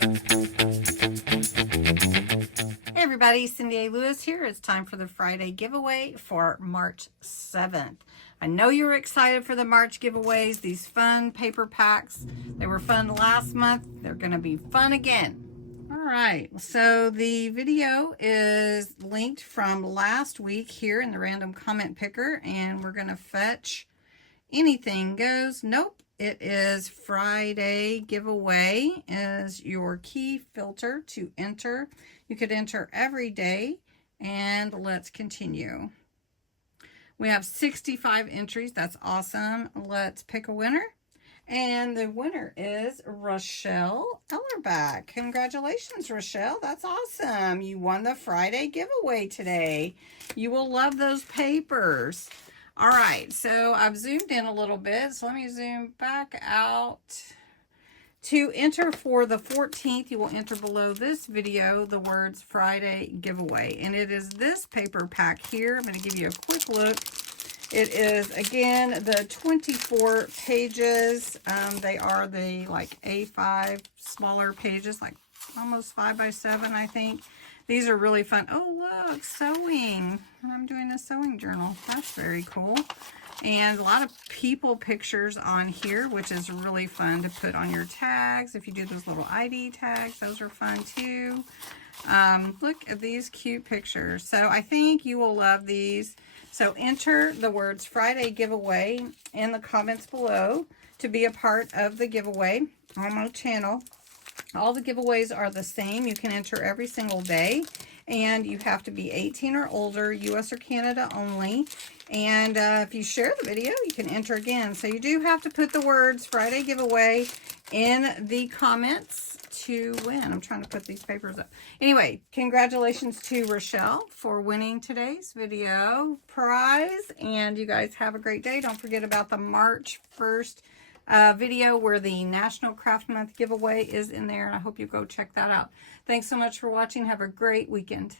Hey everybody, CindyALewis here. It's time for the Friday giveaway for March 7th. I know you were excited for the March giveaways, these fun paper packs. They were fun last month. They're going to be fun again. All right, so the video is linked from last week here in the random comment picker, and we're going to fetch anything goes. Nope. It is Friday giveaway is your key filter to enter. You could enter every day, and let's continue. We have 65 entries. That's awesome. Let's pick a winner. And the winner is Rochelle Ellerbach. Congratulations, Rochelle. That's awesome. You won the Friday giveaway today. You will love those papers. All right, so I've zoomed in a little bit, so let me zoom back out. To enter for the 14th, you will enter below this video the words Friday giveaway, and it is this paper pack here. I'm going to give you a quick look. It is, again, the 24 pages. They are the like A5 smaller pages, like almost 5 by 7, I think. These are really fun. Oh, look, sewing. I'm doing a sewing journal. That's very cool. And a lot of people pictures on here, which is really fun to put on your tags. If you do those little ID tags, those are fun too. Look at these cute pictures. So I think you will love these. So enter the words Friday giveaway in the comments below to be a part of the giveaway on my channel. All the giveaways are the same. You can enter every single day, and you have to be 18 or older, US or Canada only. And if you share the video, you can enter again. So you do have to put the words Friday giveaway in the comments to win. I'm trying to put these papers up. Anyway, congratulations to Rochelle for winning today's video prize. And you guys have a great day. Don't forget about the March 1st video where the National Craft Month giveaway is in there. I hope you go check that out. Thanks so much for watching. Have a great weekend.